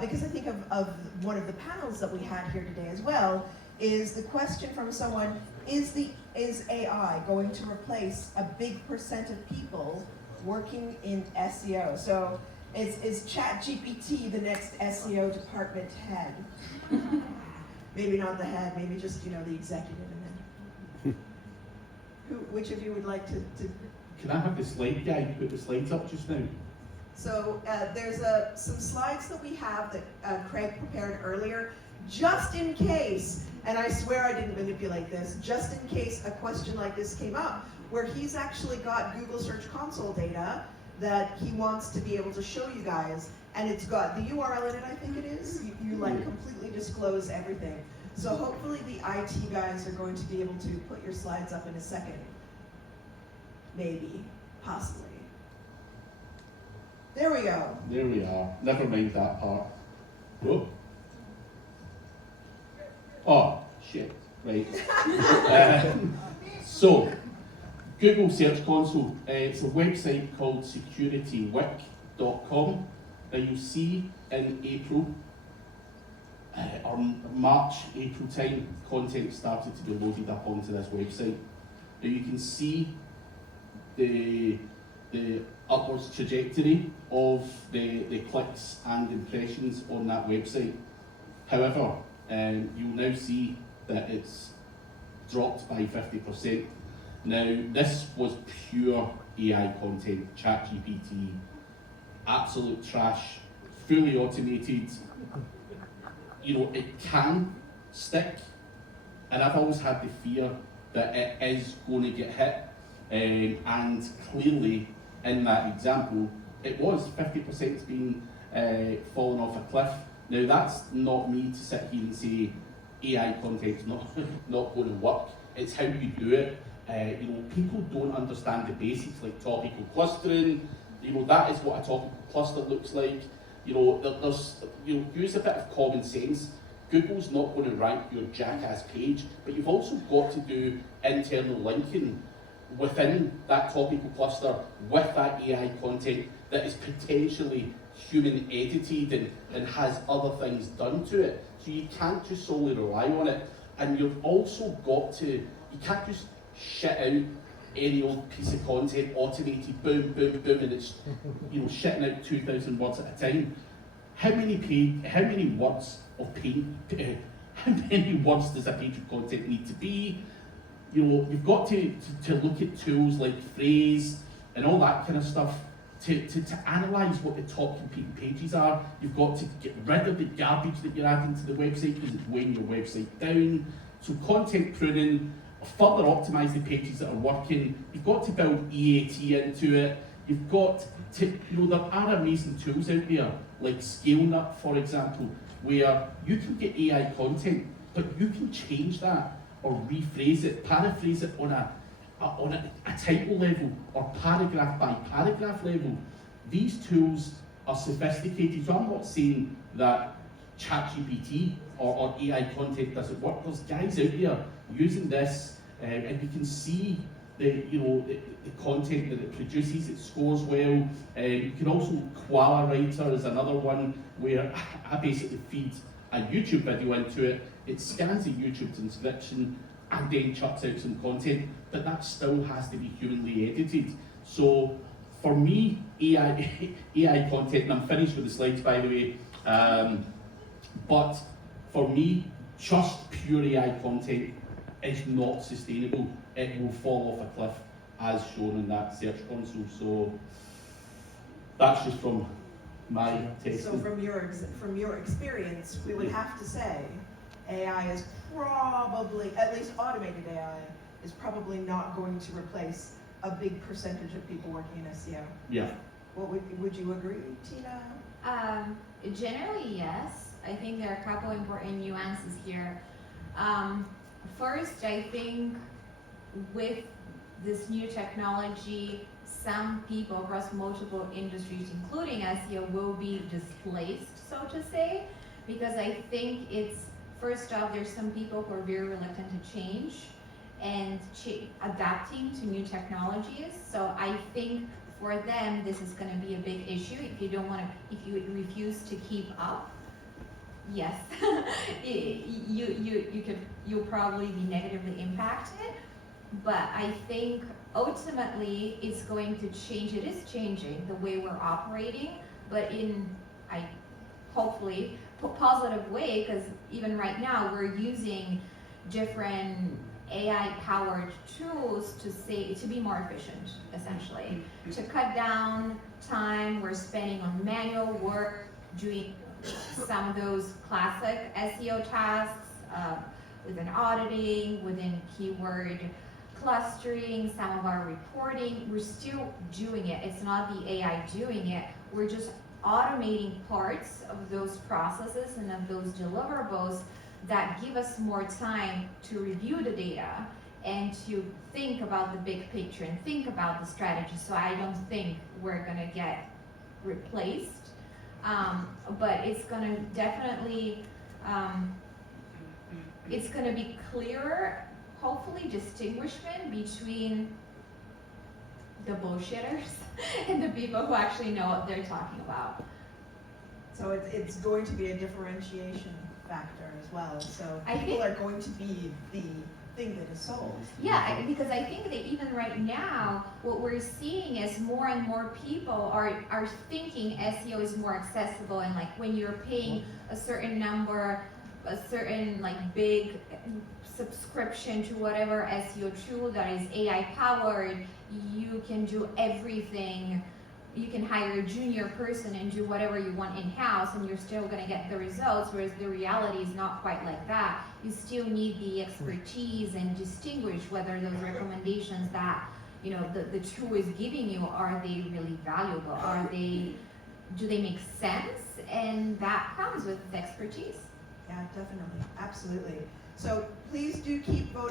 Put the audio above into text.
because I think of one of the panels that we had here today as well, is the question from someone, is AI going to replace a big percent of people working in SEO? So is ChatGPT the next SEO department head? Maybe not the head, maybe just, the executive. And then which of you would like to? Can I have the slide guy put the slides up just now? So there's some slides that we have that Craig prepared earlier, just in case, and I swear I didn't manipulate this, just in case a question like this came up, where he's actually got Google Search Console data that he wants to be able to show you guys, and it's got the URL in it, I think it is. You like completely disclose everything. So hopefully the IT guys are going to be able to put your slides up in a second. Maybe, possibly. There we go. There we are. Never mind that part. Whoa. Oh, shit. Right. So, Google Search Console. It's a website called securitywick.com. Now you see in April, or March, April time, content started to be loaded up onto this website. Now you can see the upwards trajectory of the clicks and impressions on that website. However, you'll now see that it's dropped by 50%. Now, this was pure AI content, ChatGPT, absolute trash, fully automated. It can stick, and I've always had the fear that it is going to get hit, and clearly, in that example, it was 50% being fallen off a cliff. Now, that's not me to sit here and say AI content's not going to work. It's how you do it. People don't understand the basics like topical clustering. That is what a topical cluster looks like. Use a bit of common sense. Google's not going to rank your jackass page, but you've also got to do internal linking within that topical cluster with that AI content that is potentially human edited and has other things done to it. So you can't just solely rely on it. And you've also got to, you can't just shit out any old piece of content, automated, boom, boom, boom, and it's shitting out 2,000 words at a time. How many words does a page of content need to be? You've got to look at tools like Phrase and all that kind of stuff to analyse what the top competing pages are. You've got to get rid of the garbage that you're adding to the website because it's weighing your website down. So content pruning, further optimise the pages that are working. You've got to build EAT into it. You've got to, there are amazing tools out there, like ScaleNut, for example, where you can get AI content, but you can change that or rephrase it, paraphrase it on a title level or paragraph by paragraph level. These tools are sophisticated, so I'm not saying that ChatGPT or AI content doesn't work. There's guys out there using this, and you can see the content that it produces. It scores well. You can also Koala Writer is another one where I basically feed a YouTube video into it. It scans the YouTube transcription and then chucks out some content, but that still has to be humanly edited. So for me, AI content, and I'm finished with the slides by the way, but for me, just pure AI content is not sustainable. It will fall off a cliff as shown in that Search Console. So that's just from my testing. So from your experience, we would have to say AI is probably, at least automated AI, is probably not going to replace a big percentage of people working in SEO. Yeah. Would you agree, Tina? Generally, yes. I think there are a couple important nuances here. First, I think with this new technology, some people across multiple industries, including SEO, will be displaced, so to say, because I think it's, first off, there's some people who are very reluctant to change and adapting to new technologies. So I think for them, this is going to be a big issue. If you refuse to keep up, yes, you'll probably be negatively impacted. But I think ultimately it's going to change. It is changing the way we're operating, but in hopefully positive way, because even right now we're using different AI-powered tools to be more efficient, essentially, to cut down time we're spending on manual work, doing some of those classic SEO tasks within auditing, within keyword clustering, some of our reporting. We're still doing it. It's not the AI doing it. We're just automating parts of those processes and of those deliverables that give us more time to review the data and to think about the big picture and think about the strategy. So I don't think we're gonna get replaced, but it's gonna definitely, it's gonna be clearer, hopefully, distinguishment between the bullshitters and the people who actually know what they're talking about. So it's going to be a differentiation factor as well. So I people think- are going to be the thing that is sold. Yeah, because I think that even right now, what we're seeing is more and more people are thinking SEO is more accessible, and like when you're paying a certain number, a certain like big subscription to whatever SEO tool that is AI powered, you can do everything. You can hire a junior person and do whatever you want in-house, and you're still going to get the results, whereas the reality is not quite like that. You still need the expertise and distinguish whether those recommendations that the tool is giving you, are they really valuable? Do they make sense? And that comes with expertise. Yeah, definitely, absolutely. So please do keep voting.